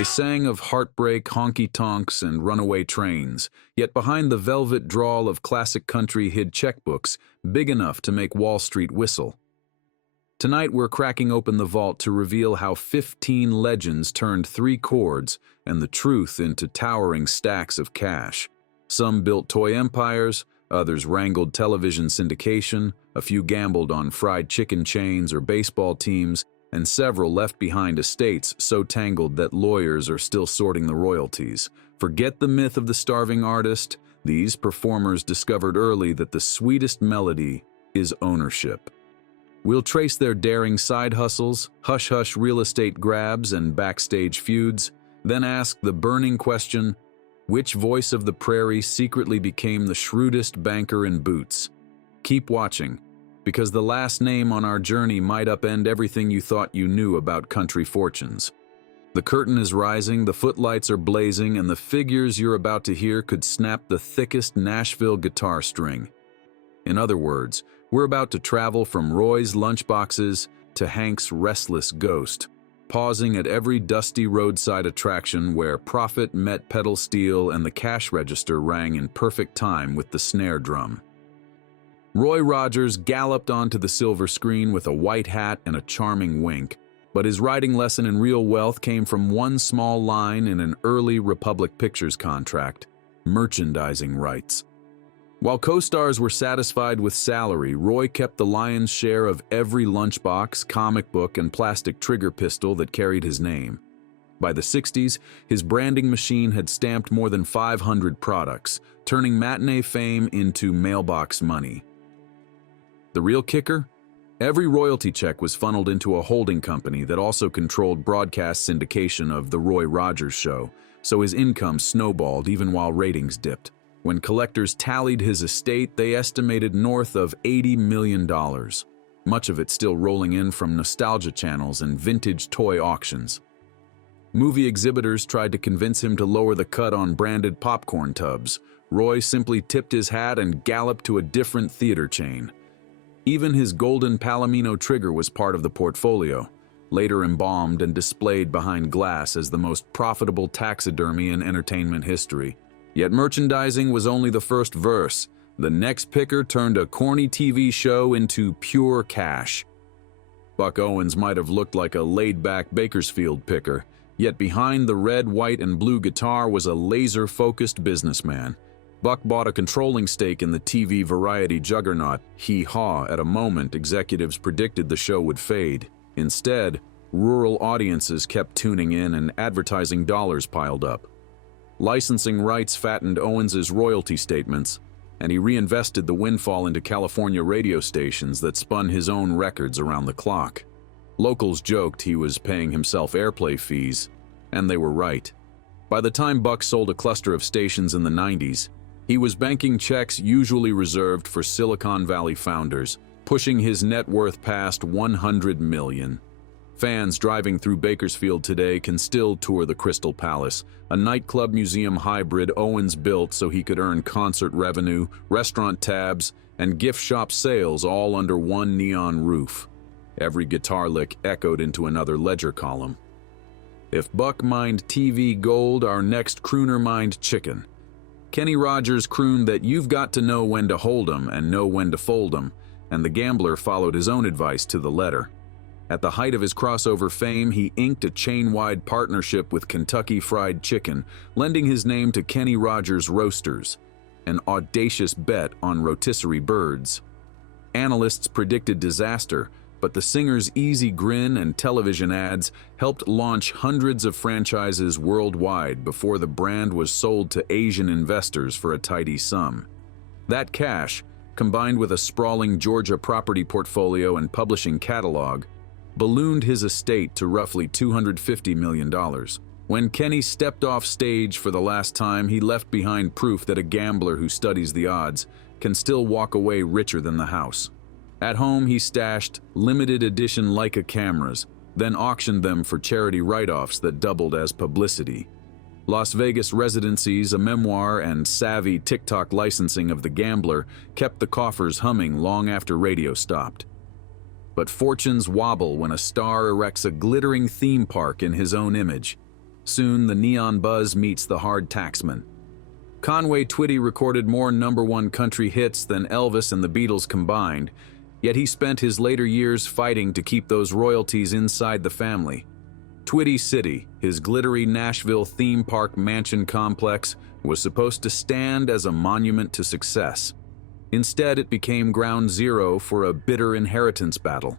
They sang of heartbreak, honky-tonks, and runaway trains, yet behind the velvet drawl of classic country hid checkbooks, big enough to make Wall Street whistle. Tonight we're cracking open the vault to reveal how 15 legends turned 3 chords and the truth into towering stacks of cash. Some built toy empires, others wrangled television syndication, a few gambled on fried chicken chains or baseball teams, and several left behind estates so tangled that lawyers are still sorting the royalties. Forget the myth of the starving artist. These performers discovered early that the sweetest melody is ownership. We'll trace their daring side hustles, hush-hush real estate grabs, and backstage feuds, then ask the burning question, which voice of the prairie secretly became the shrewdest banker in boots? Keep watching, because the last name on our journey might upend everything you thought you knew about country fortunes. The curtain is rising, the footlights are blazing, and the figures you're about to hear could snap the thickest Nashville guitar string. In other words, we're about to travel from Roy's lunchboxes to Hank's restless ghost, pausing at every dusty roadside attraction where profit met pedal steel and the cash register rang in perfect time with the snare drum. Roy Rogers galloped onto the silver screen with a white hat and a charming wink, but his writing lesson in real wealth came from one small line in an early Republic Pictures contract: merchandising rights. While co-stars were satisfied with salary, Roy kept the lion's share of every lunchbox, comic book, and plastic trigger pistol that carried his name. By the 60s, his branding machine had stamped more than 500 products, turning matinee fame into mailbox money. The real kicker? Every royalty check was funneled into a holding company that also controlled broadcast syndication of The Roy Rogers Show, so his income snowballed even while ratings dipped. When collectors tallied his estate, they estimated north of $80 million, much of it still rolling in from nostalgia channels and vintage toy auctions. Movie exhibitors tried to convince him to lower the cut on branded popcorn tubs. Roy simply tipped his hat and galloped to a different theater chain. Even his golden Palomino trigger was part of the portfolio, later embalmed and displayed behind glass as the most profitable taxidermy in entertainment history. Yet merchandising was only the first verse. The next picker turned a corny TV show into pure cash. Buck Owens might have looked like a laid-back Bakersfield picker, yet behind the red, white, and blue guitar was a laser-focused businessman. Buck bought a controlling stake in the TV variety juggernaut Hee Haw at a moment executives predicted the show would fade. Instead, rural audiences kept tuning in and advertising dollars piled up. Licensing rights fattened Owens's royalty statements, and he reinvested the windfall into California radio stations that spun his own records around the clock. Locals joked he was paying himself airplay fees, and they were right. By the time Buck sold a cluster of stations in the 90s, he was banking checks usually reserved for Silicon Valley founders, pushing his net worth past $100 million. Fans driving through Bakersfield today can still tour the Crystal Palace, a nightclub museum hybrid Owens built so he could earn concert revenue, restaurant tabs, and gift shop sales all under one neon roof. Every guitar lick echoed into another ledger column. If Buck mined TV gold, our next crooner mined chicken. Kenny Rogers crooned that you've got to know when to hold 'em and know when to fold 'em, and the gambler followed his own advice to the letter. At the height of his crossover fame, he inked a chain-wide partnership with Kentucky Fried Chicken, lending his name to Kenny Rogers Roasters, an audacious bet on rotisserie birds. Analysts predicted disaster, but the singer's easy grin and television ads helped launch hundreds of franchises worldwide before the brand was sold to Asian investors for a tidy sum. That cash, combined with a sprawling Georgia property portfolio and publishing catalog, ballooned his estate to roughly $250 million. When Kenny stepped off stage for the last time, he left behind proof that a gambler who studies the odds can still walk away richer than the house. At home, he stashed limited edition Leica cameras, then auctioned them for charity write-offs that doubled as publicity. Las Vegas residencies, a memoir, and savvy TikTok licensing of The Gambler kept the coffers humming long after radio stopped. But fortunes wobble when a star erects a glittering theme park in his own image. Soon, the neon buzz meets the hard taxman. Conway Twitty recorded more #1 country hits than Elvis and the Beatles combined, yet he spent his later years fighting to keep those royalties inside the family. Twitty City, his glittery Nashville theme park mansion complex, was supposed to stand as a monument to success. Instead, it became ground zero for a bitter inheritance battle.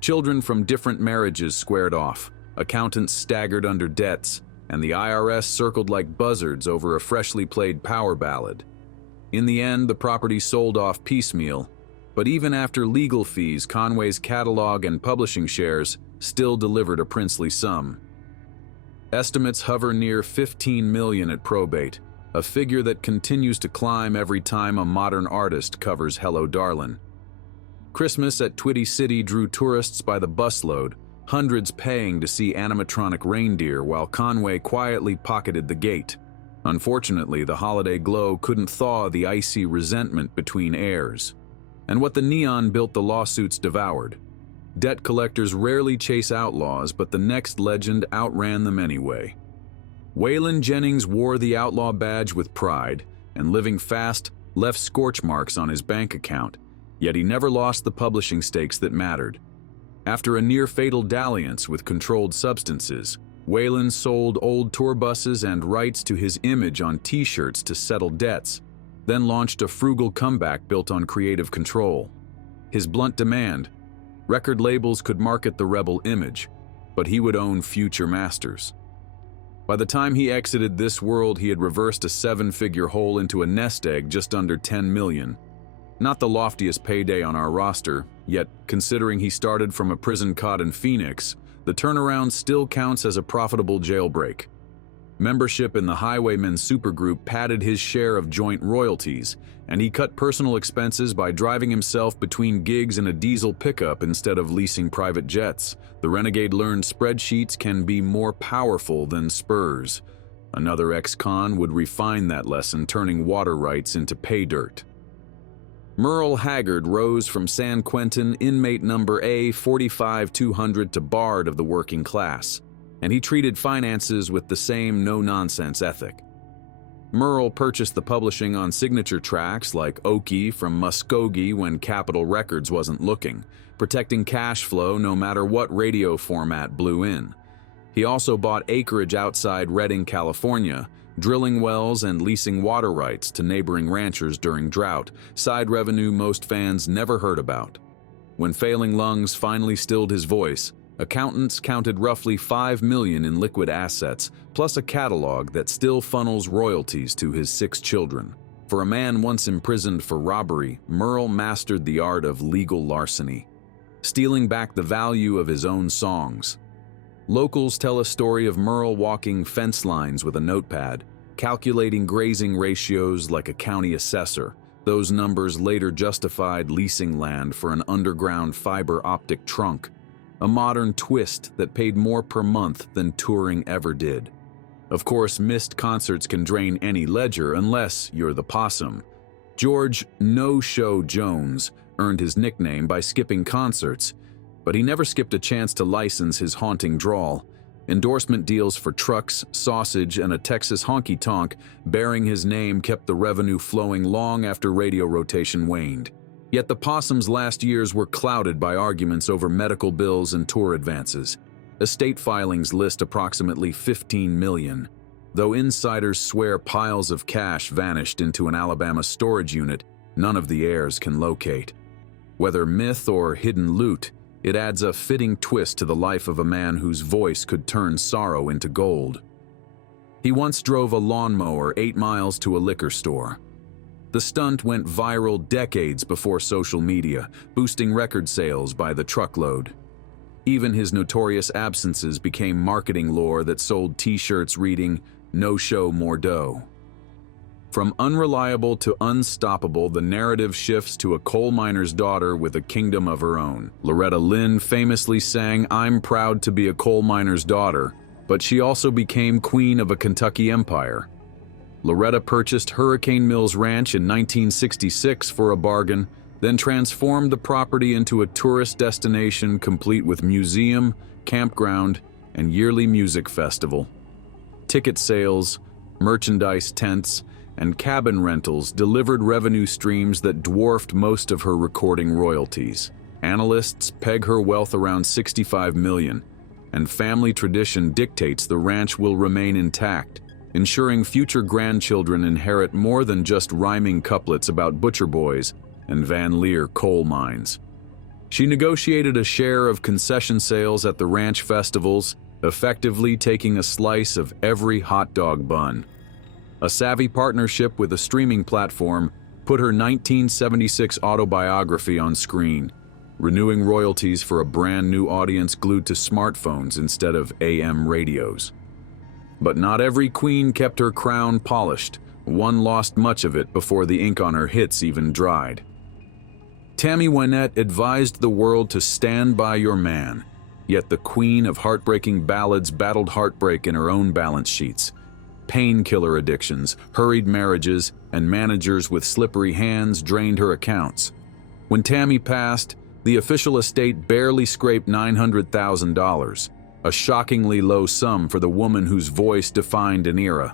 Children from different marriages squared off, accountants staggered under debts, and the IRS circled like buzzards over a freshly played power ballad. In the end, the property sold off piecemeal, but even after legal fees, Conway's catalog and publishing shares still delivered a princely sum. Estimates hover near $15 million at probate, a figure that continues to climb every time a modern artist covers Hello Darlin'. Christmas at Twitty City drew tourists by the busload, hundreds paying to see animatronic reindeer while Conway quietly pocketed the gate. Unfortunately, the holiday glow couldn't thaw the icy resentment between heirs. And what the neon built, the lawsuits devoured. Debt collectors rarely chase outlaws, but the next legend outran them anyway. Waylon Jennings wore the outlaw badge with pride, and living fast left scorch marks on his bank account, yet he never lost the publishing stakes that mattered. After a near-fatal dalliance with controlled substances, Waylon sold old tour buses and rights to his image on t-shirts to settle debts, then launched a frugal comeback built on creative control. His blunt demand: record labels could market the rebel image, but he would own future masters. By the time he exited this world, he had reversed a 7-figure hole into a nest egg just under $10 million. Not the loftiest payday on our roster, yet considering he started from a prison cot in Phoenix, the turnaround still counts as a profitable jailbreak. Membership in the Highwaymen supergroup padded his share of joint royalties, and he cut personal expenses by driving himself between gigs in a diesel pickup instead of leasing private jets. The renegade learned spreadsheets can be more powerful than spurs. Another ex-con would refine that lesson, turning water rights into pay dirt. Merle Haggard rose from San Quentin inmate number A45200 to bard of the working class, and he treated finances with the same no-nonsense ethic. Merle purchased the publishing on signature tracks like Okie from Muskogee when Capitol Records wasn't looking, protecting cash flow no matter what radio format blew in. He also bought acreage outside Redding, California, drilling wells and leasing water rights to neighboring ranchers during drought, side revenue most fans never heard about. When failing lungs finally stilled his voice, accountants counted roughly $5 million in liquid assets, plus a catalog that still funnels royalties to his 6 children. For a man once imprisoned for robbery, Merle mastered the art of legal larceny, stealing back the value of his own songs. Locals tell a story of Merle walking fence lines with a notepad, calculating grazing ratios like a county assessor. Those numbers later justified leasing land for an underground fiber optic trunk, a modern twist that paid more per month than touring ever did. Of course, missed concerts can drain any ledger unless you're the possum. George No-Show Jones earned his nickname by skipping concerts, but he never skipped a chance to license his haunting drawl. Endorsement deals for trucks, sausage, and a Texas honky-tonk bearing his name kept the revenue flowing long after radio rotation waned. Yet the possum's last years were clouded by arguments over medical bills and tour advances. Estate filings list approximately $15 million, though insiders swear piles of cash vanished into an Alabama storage unit none of the heirs can locate. Whether myth or hidden loot, it adds a fitting twist to the life of a man whose voice could turn sorrow into gold. He once drove a lawnmower 8 miles to a liquor store. The stunt went viral decades before social media, boosting record sales by the truckload. Even his notorious absences became marketing lore that sold t-shirts reading, "No show, more dough." From unreliable to unstoppable, the narrative shifts to a coal miner's daughter with a kingdom of her own. Loretta Lynn famously sang, "I'm proud to be a coal miner's daughter," but she also became queen of a Kentucky empire. Loretta purchased Hurricane Mills Ranch in 1966 for a bargain, then transformed the property into a tourist destination complete with museum, campground, and yearly music festival. Ticket sales, merchandise tents, and cabin rentals delivered revenue streams that dwarfed most of her recording royalties. Analysts peg her wealth around $65 million, and family tradition dictates the ranch will remain intact, ensuring future grandchildren inherit more than just rhyming couplets about butcher boys and Van Leer coal mines. She negotiated a share of concession sales at the ranch festivals, effectively taking a slice of every hot dog bun. A savvy partnership with a streaming platform put her 1976 autobiography on screen, renewing royalties for a brand new audience glued to smartphones instead of AM radios. But not every queen kept her crown polished. One lost much of it before the ink on her hits even dried. Tammy Wynette advised the world to stand by your man, yet the queen of heartbreaking ballads battled heartbreak in her own balance sheets. Painkiller addictions, hurried marriages, and managers with slippery hands drained her accounts. When Tammy passed, the official estate barely scraped $900,000, a shockingly low sum for the woman whose voice defined an era.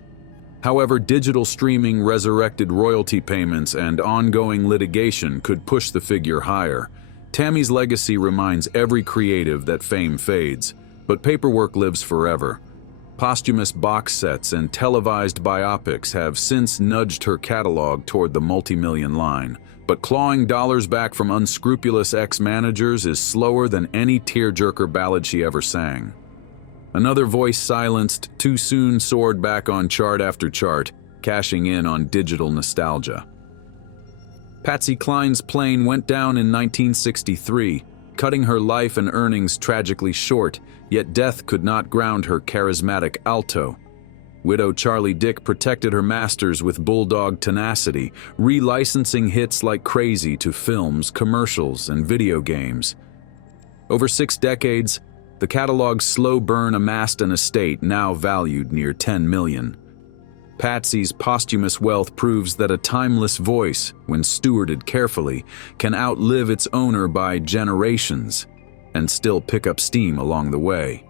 However, digital streaming resurrected royalty payments and ongoing litigation could push the figure higher. Tammy's legacy reminds every creative that fame fades, but paperwork lives forever. Posthumous box sets and televised biopics have since nudged her catalog toward the multi-million line, but clawing dollars back from unscrupulous ex-managers is slower than any tearjerker ballad she ever sang. Another voice silenced too soon soared back on chart after chart, cashing in on digital nostalgia. Patsy Cline's plane went down in 1963, cutting her life and earnings tragically short, yet death could not ground her charismatic alto. Widow Charlie Dick protected her masters with bulldog tenacity, relicensing hits like crazy to films, commercials, and video games. Over 6 decades, the catalog's slow burn amassed an estate now valued near $10 million. Patsy's posthumous wealth proves that a timeless voice, when stewarded carefully, can outlive its owner by generations and still pick up steam along the way.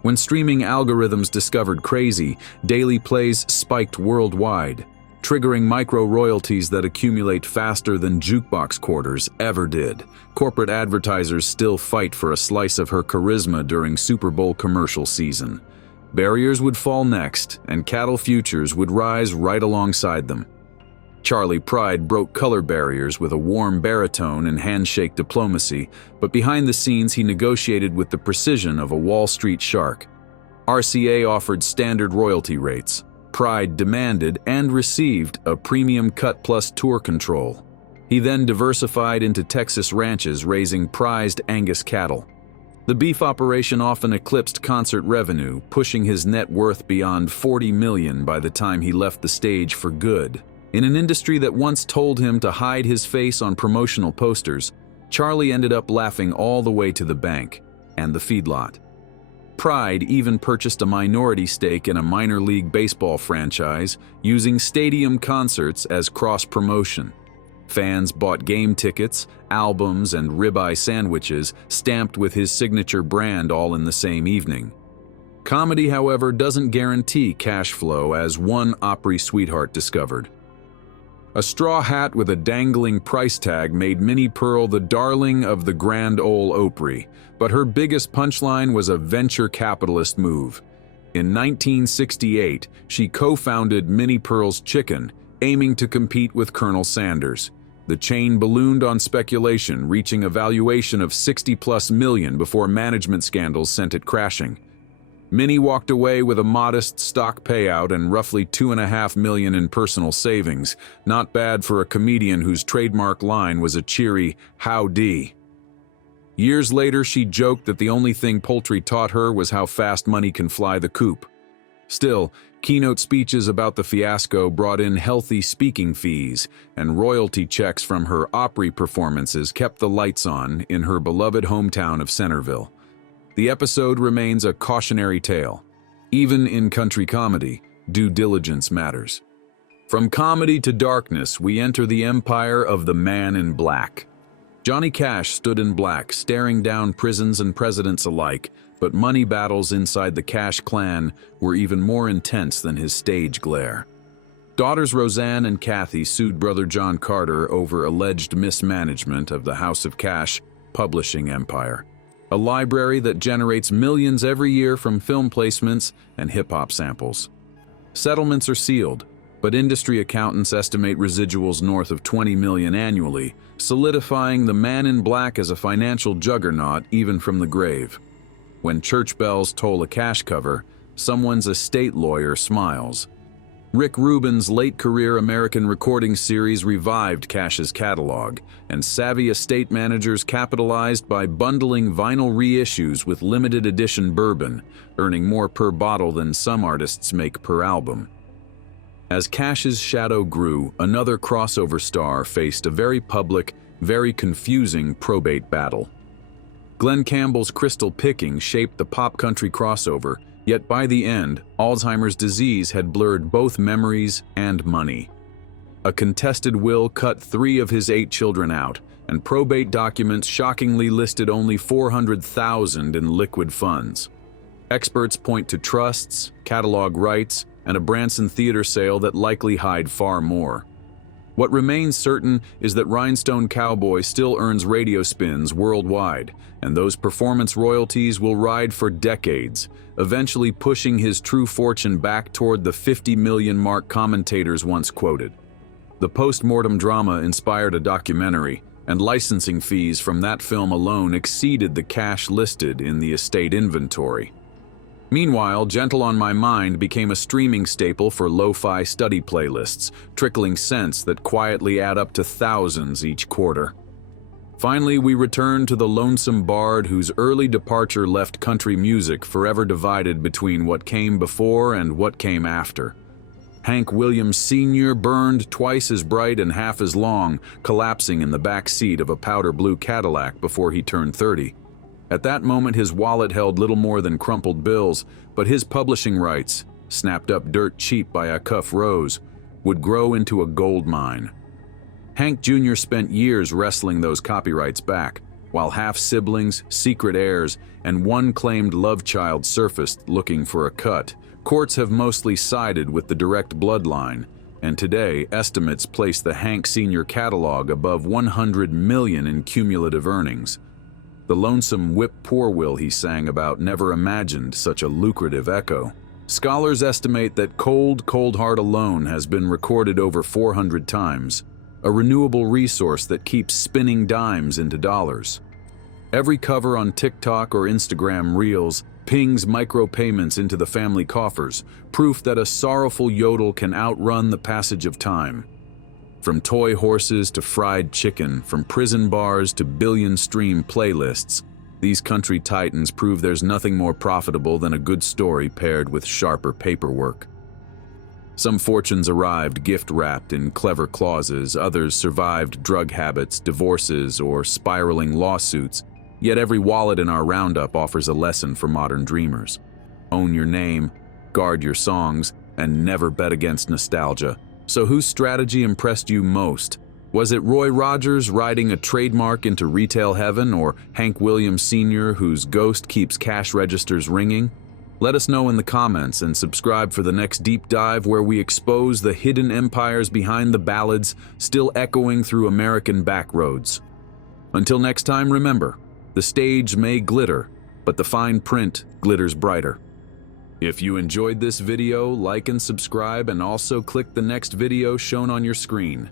When streaming algorithms discovered crazy, daily plays spiked worldwide, triggering micro-royalties that accumulate faster than jukebox quarters ever did. Corporate advertisers still fight for a slice of her charisma during Super Bowl commercial season. Barriers would fall next, and cattle futures would rise right alongside them. Charley Pride broke color barriers with a warm baritone and handshake diplomacy, but behind the scenes he negotiated with the precision of a Wall Street shark. RCA offered standard royalty rates. Pride demanded and received a premium cut plus tour control. He then diversified into Texas ranches raising prized Angus cattle. The beef operation often eclipsed concert revenue, pushing his net worth beyond $40 million by the time he left the stage for good. In an industry that once told him to hide his face on promotional posters, Charlie ended up laughing all the way to the bank and the feedlot. Pride even purchased a minority stake in a minor league baseball franchise, using stadium concerts as cross-promotion. Fans bought game tickets, albums, and ribeye sandwiches stamped with his signature brand all in the same evening. Comedy, however, doesn't guarantee cash flow, as one Opry sweetheart discovered. A straw hat with a dangling price tag made Minnie Pearl the darling of the Grand Ole Opry, but her biggest punchline was a venture capitalist move. In 1968, she co-founded Minnie Pearl's Chicken, aiming to compete with Colonel Sanders. The chain ballooned on speculation, reaching a valuation of $60+ million before management scandals sent it crashing. Minnie walked away with a modest stock payout and roughly $2.5 million in personal savings, not bad for a comedian whose trademark line was a cheery "howdy." Years later, she joked that the only thing poultry taught her was how fast money can fly the coop. Still, keynote speeches about the fiasco brought in healthy speaking fees, and royalty checks from her Opry performances kept the lights on in her beloved hometown of Centerville. The episode remains a cautionary tale. Even in country comedy, due diligence matters. From comedy to darkness, we enter the empire of the Man in Black. Johnny Cash stood in black, staring down prisons and presidents alike, but money battles inside the Cash clan were even more intense than his stage glare. Daughters Roseanne and Kathy sued brother John Carter over alleged mismanagement of the House of Cash publishing empire, a library that generates millions every year from film placements and hip-hop samples. Settlements are sealed, but industry accountants estimate residuals north of $20 million annually, solidifying the Man in Black as a financial juggernaut even from the grave. When church bells toll a Cash cover, someone's estate lawyer smiles. Rick Rubin's late-career American recording series revived Cash's catalog, and savvy estate managers capitalized by bundling vinyl reissues with limited edition bourbon, earning more per bottle than some artists make per album. As Cash's shadow grew, another crossover star faced a very public, very confusing probate battle. Glen Campbell's crystal picking shaped the pop country crossover, yet by the end, Alzheimer's disease had blurred both memories and money. A contested will cut 3 of his 8 children out, and probate documents shockingly listed only $400,000 in liquid funds. Experts point to trusts, catalog rights, and a Branson theater sale that likely hide far more. What remains certain is that Rhinestone Cowboy still earns radio spins worldwide, and those performance royalties will ride for decades, eventually pushing his true fortune back toward the $50 million mark commentators once quoted. The post-mortem drama inspired a documentary, and licensing fees from that film alone exceeded the cash listed in the estate inventory. Meanwhile, Gentle on My Mind became a streaming staple for lo-fi study playlists, trickling cents that quietly add up to thousands each quarter. Finally, we return to the lonesome bard whose early departure left country music forever divided between what came before and what came after. Hank Williams Sr. burned twice as bright and half as long, collapsing in the back seat of a powder blue Cadillac before he turned 30. At that moment, his wallet held little more than crumpled bills, but his publishing rights, snapped up dirt cheap by a Cuff Rose, would grow into a gold mine. Hank Jr. spent years wrestling those copyrights back, while half-siblings, secret heirs, and one claimed love child surfaced looking for a cut. Courts have mostly sided with the direct bloodline, and today estimates place the Hank Sr. catalog above $100 million in cumulative earnings. The lonesome whip poor will he sang about never imagined such a lucrative echo. Scholars estimate that Cold, Cold Heart alone has been recorded over 400 times, a renewable resource that keeps spinning dimes into dollars. Every cover on TikTok or Instagram Reels pings micropayments into the family coffers, proof that a sorrowful yodel can outrun the passage of time. From toy horses to fried chicken, from prison bars to billion-stream playlists, these country titans prove there's nothing more profitable than a good story paired with sharper paperwork. Some fortunes arrived gift-wrapped in clever clauses, others survived drug habits, divorces, or spiraling lawsuits, yet every wallet in our roundup offers a lesson for modern dreamers. Own your name, guard your songs, and never bet against nostalgia. So whose strategy impressed you most? Was it Roy Rogers riding a trademark into retail heaven, or Hank Williams Sr. whose ghost keeps cash registers ringing? Let us know in the comments and subscribe for the next deep dive where we expose the hidden empires behind the ballads still echoing through American backroads. Until next time, remember, the stage may glitter, but the fine print glitters brighter. If you enjoyed this video, like and subscribe, and also click the next video shown on your screen.